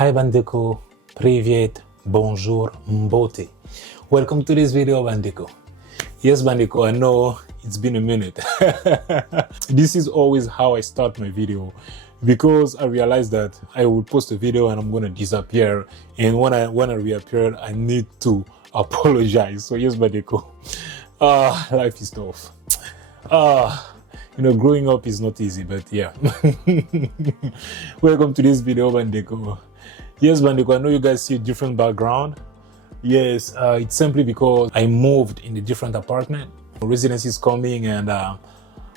Hi Bandeko, Privyet, Bonjour, Mbote. Welcome to this video, Bandeko. Yes, Bandeko, I know it's been a minute. This is always how I start my video because I realized that I would post a video and I'm going to disappear. And when I reappear, I need to apologize. So yes, Bandeko, life is tough. Growing up is not easy, but yeah. Welcome to this video, Bandeko. Yes, Bandeko, I know you guys see a different background. Yes, it's simply because I moved in a different apartment. Residency is coming and I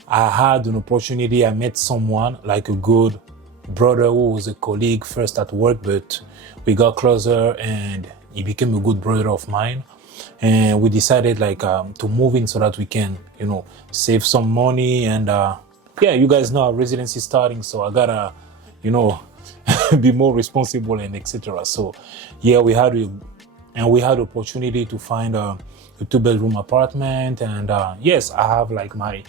had an opportunity. I met someone, like a good brother who was a colleague first at work, but we got closer and he became a good brother of mine. And we decided to move in so that we can, save some money. And yeah, you guys know our residency is starting, so I gotta, be more responsible and etc. So yeah, we had opportunity to find a 2-bedroom apartment, and yes, I have like my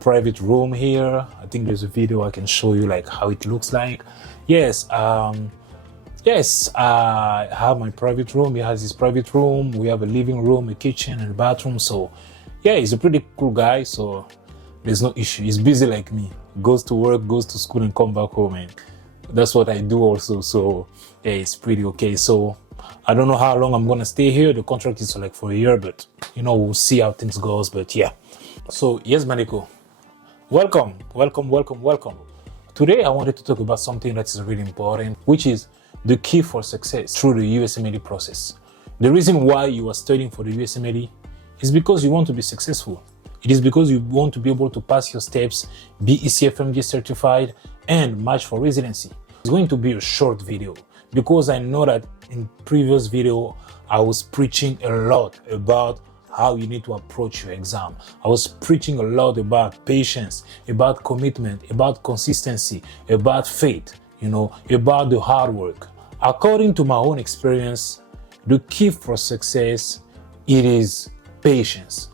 private room here. I think there's a video I can show you like how it looks like. Yes, yes, I have my private room. He has his private room. We have a living room, a kitchen, and a bathroom. So yeah, he's a pretty cool guy, so there's no issue. He's busy like me. Goes to work, goes to school, and come back home, and that's what I do also. So yeah, it's pretty okay. So I don't know how long I'm gonna stay here. The contract is like for a year, but we'll see how things goes. But yeah. So yes, Bandeko, welcome. Today I wanted to talk about something that is really important, which is the key for success through the USMLE process. The reason why you are studying for the USMLE is because you want to be successful. It is because you want to be able to pass your steps, be ECFMG certified, and match for residency. It's going to be a short video because I know that in previous video I was preaching a lot about how you need to approach your exam. I was preaching a lot about patience, about commitment, about consistency, about faith, about the hard work. According to my own experience, the key for success, it is patience.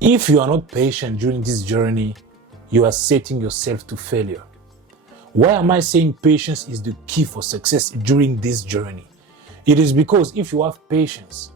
If you are not patient during this journey, you are setting yourself to failure. Why am I saying patience is the key for success during this journey? It is because if you have patience,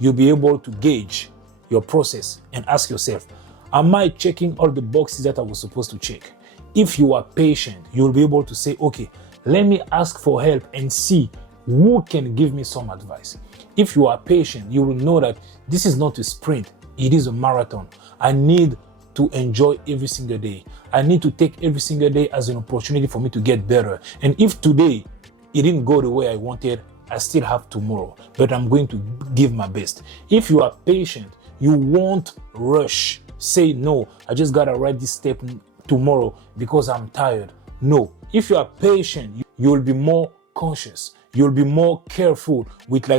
you'll be able to gauge your process and ask yourself, am I checking all the boxes that I was supposed to check? If you are patient, you'll be able to say, okay, let me ask for help and see who can give me some advice. If you are patient, you will know that this is not a sprint, it is a marathon. I need to enjoy every single day. I need to take every single day as an opportunity for me to get better. And if today it didn't go the way I wanted, I still have tomorrow, but I'm going to give my best. If you are patient, you won't rush. Say, no, I just gotta write this step tomorrow because I'm tired. No, if you are patient, you will be more conscious. You'll be more careful with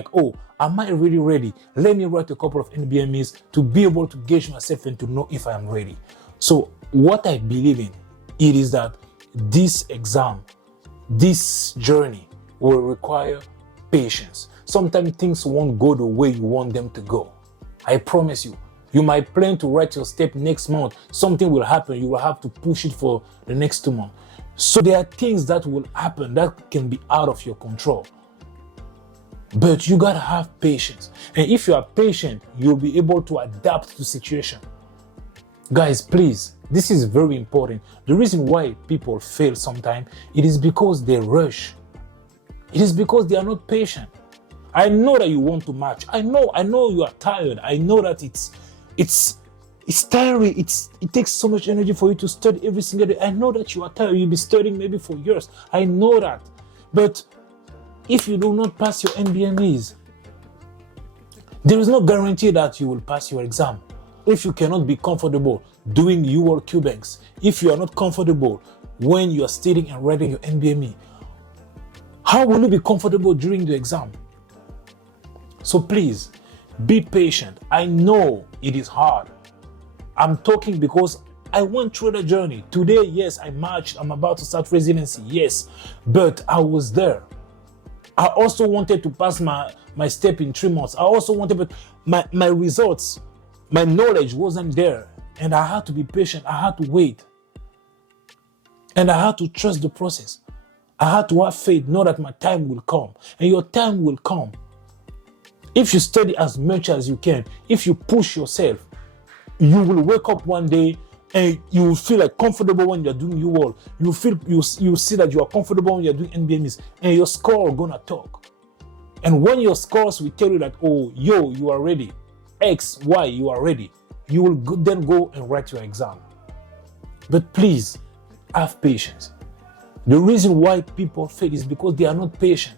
am I really ready? Let me write a couple of NBMEs to be able to gauge myself and to know if I'm ready. So what I believe in, it is that this exam, this journey will require patience. Sometimes things won't go the way you want them to go. I promise you. You might plan to write your step next month. Something will happen. You will have to push it for the next 2 months. So there are things that will happen that can be out of your control. But you gotta have patience. And if you are patient, you'll be able to adapt to the situation. Guys, please, this is very important. The reason why people fail sometimes, it is because they rush. It is because they are not patient. I know that you want to match. I know you are tired. I know that it's tiring. It takes so much energy for you to study every single day. I know that you are tired. You'll be studying maybe for years. I know that. But if you do not pass your NBMEs, there is no guarantee that you will pass your exam. If you cannot be comfortable doing UR banks, if you are not comfortable when you are studying and writing your NBME, how will you be comfortable during the exam? So please, be patient. I know it is hard. I'm talking because I went through the journey. Today, yes, I marched. I'm about to start residency, yes. But I was there. I also wanted to pass my step in 3 months. I also wanted, but my results, my knowledge wasn't there. And I had to be patient. I had to wait. And I had to trust the process. I had to have faith, know that my time will come. And your time will come. If you study as much as you can, if you push yourself, you will wake up one day and you will feel like comfortable when you're doing UWorld. You see that you are comfortable when you're doing NBMEs, and your score are gonna talk. And when your scores will tell you that, oh, yo, you are ready, X, Y, you are ready, you will then go and write your exam. But please, have patience. The reason why people fail is because they are not patient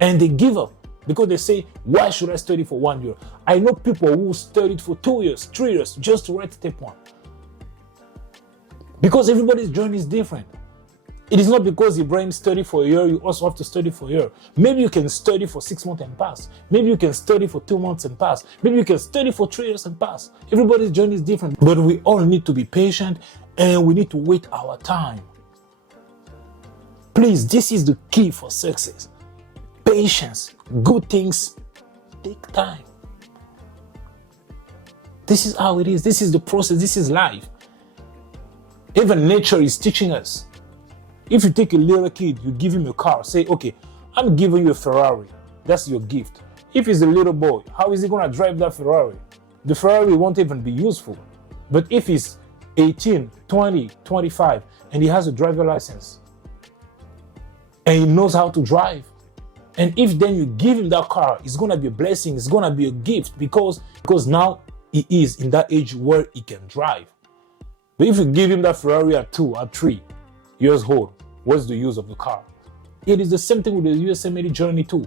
and they give up because they say, why should I study for 1 year? I know people who studied for 2 years, 3 years just to write step 1. Because everybody's journey is different. It is not because Ibrahim studied for a year, you also have to study for a year. Maybe you can study for 6 months and pass. Maybe you can study for 2 months and pass. Maybe you can study for 3 years and pass. Everybody's journey is different. But we all need to be patient and we need to wait our time. Please, this is the key for success. Patience. Good things take time. This is how it is. This is the process. This is life. Even nature is teaching us. If you take a little kid, you give him a car, say, okay, I'm giving you a Ferrari. That's your gift. If he's a little boy, how is he going to drive that Ferrari? The Ferrari won't even be useful. But if he's 18, 20, 25, and he has a driver license, and he knows how to drive, and if then you give him that car, it's going to be a blessing, it's going to be a gift, because now he is in that age where he can drive. But if you give him that Ferrari at 2, at 3 years old, what's the use of the car? It is the same thing with the USMLE journey too.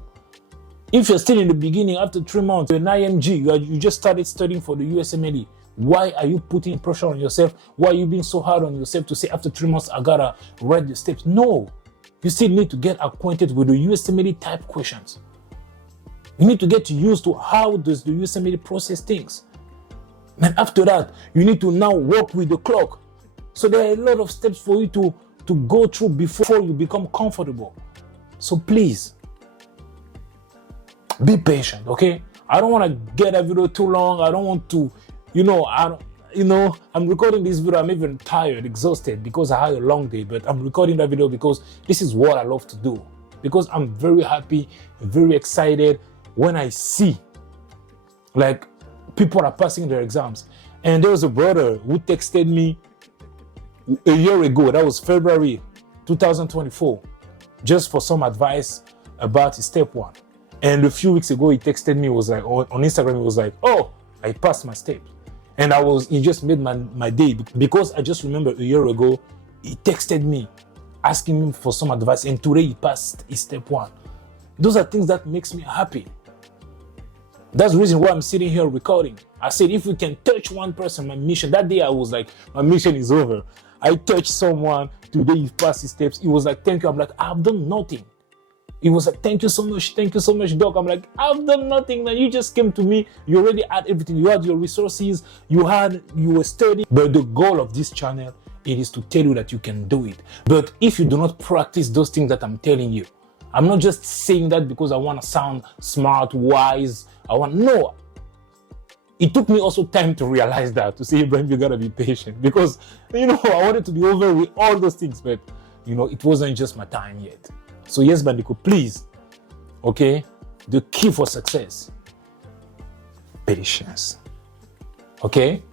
If you're still in the beginning, after 3 months, you're an IMG, you just started studying for the USMLE, why are you putting pressure on yourself? Why are you being so hard on yourself to say after 3 months, I gotta write the steps? No, you still need to get acquainted with the USMLE type questions. You need to get used to how does the USMLE process things. And after that, you need to now work with the clock. So there are a lot of steps for you to go through before you become comfortable. So please, be patient, okay? I don't want to get a video too long. I don't want to, I'm recording this video. I'm even tired, exhausted because I had a long day, but I'm recording that video because this is what I love to do. Because I'm very happy, very excited when I see like people are passing their exams. And there was a brother who texted me a year ago, that was February 2024, just for some advice about his step 1. And a few weeks ago, he texted me, was like, on Instagram, he was like, oh, I passed my step. And he just made my day, because I just remember a year ago, he texted me, asking me for some advice, and today he passed his step 1. Those are things that makes me happy. That's the reason why I'm sitting here recording. I said, if we can touch one person, my mission, that day I was like, my mission is over. I touched someone, today he passed his steps. He was like, thank you. I'm like, I've done nothing. He was like, thank you so much, Doc. I'm like, I've done nothing, man. You just came to me. You already had everything. You had your resources. You were studying. But the goal of this channel, it is to tell you that you can do it. But if you do not practice those things that I'm telling you, I'm not just saying that because I want to sound smart, wise. No. It took me also time to realize that, to say, Ibrahim, you gotta be patient. Because, I wanted to be over with all those things, but, it wasn't just my time yet. So yes, Bandeko, please, okay? The key for success, patience, okay?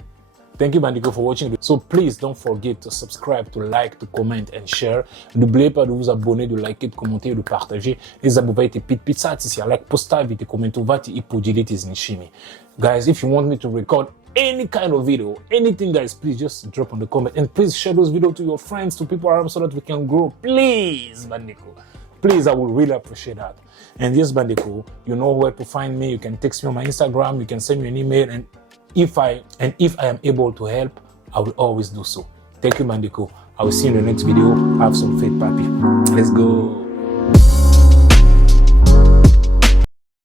Thank you, Bandeko, for watching. So please don't forget to subscribe, to like, to comment and share. N'oubliez pas de vous abonner, de liker, de commenter, de partager. Les abonnements étaient pizza, si like posta, vite commento, vati ipodilite nishimi. Guys, if you want me to record any kind of video, anything, guys, please just drop on the comment, and please share those videos to your friends, to people around, so that we can grow. Please, Bandeko. Please, I would really appreciate that. And yes, Bandeko, you know where to find me. You can text me on my Instagram. You can send me an email, and if I am able to help, I will always do so. Thank you, Bandeko. I will see you in the next video. Have some faith, papi. Let's go.